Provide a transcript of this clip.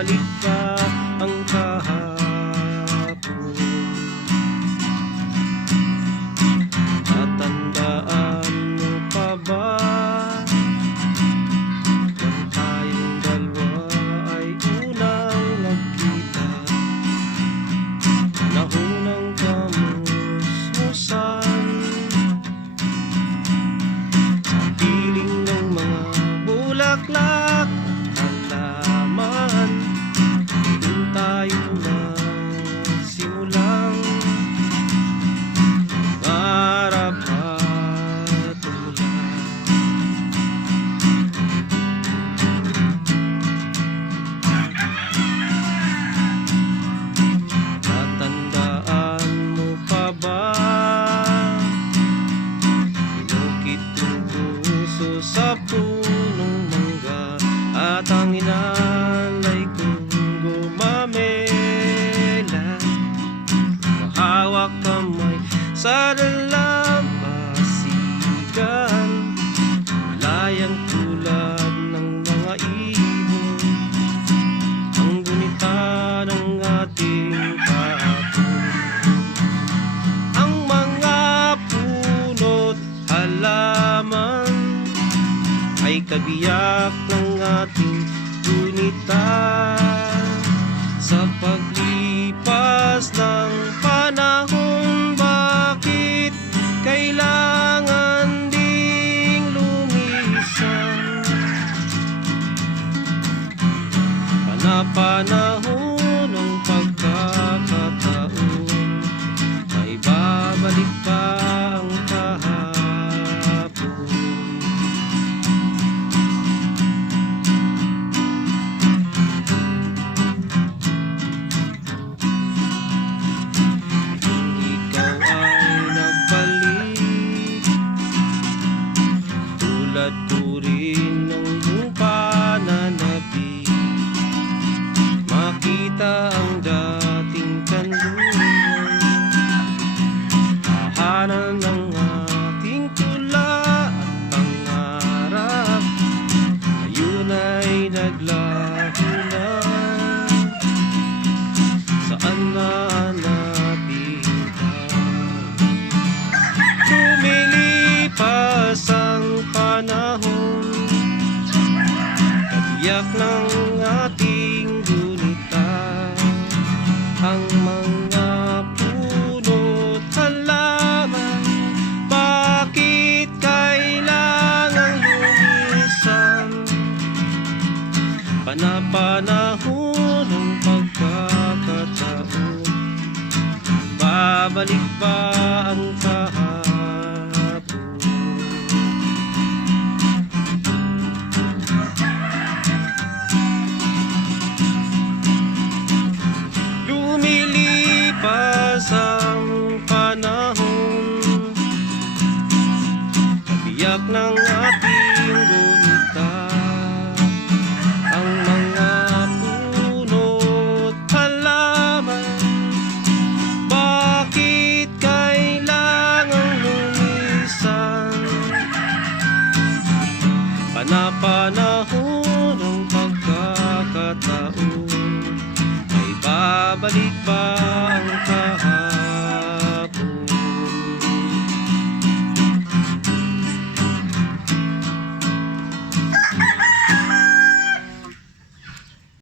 babalik pa ang kahapon. Tatandaan mo pa ba nang tayong dalawa ay unang nagkita? Panahon ng kamusmusan sa piling ng mga bulaklak at halaman. Doon tayo nagsimulang mangarap at tumula. Tatandaan mo pa ba pinukit kong puso sa punong mangga at ang inalay kong gumamela, mahawak kamay sa dalampasigan, malayang tulad ng mga ibon, ang gunita ng ating kahapon. Ang mga puno't halaman ay kabiyak ng ating gunita. Sa paglipas ng panahon, bakit kailangan ding lumisan? Panapanahon ng pagkakataon, ay babalik pa ang kahapon. Ikaw ay nagbalik, tulad ko rin ng iyong pananabik, makita ang dating kanluran, tahanan ng ating tula at pangarap, ngayon ay naglaho na. Saan na nakita? Lumilipas ang panahon, kabiyak ng ating gunita, ang mga puno't halaman, bakit kailangang lumisan? Panapanahon ng pagkakataon, babalik ba ang kahapon? Lumilipas ang panahon, kabiyak ng ating gunita, ang mga puno't halaman, bakit kailangang lumisan? Panapanahon ng pagkakataon, ay babalik ba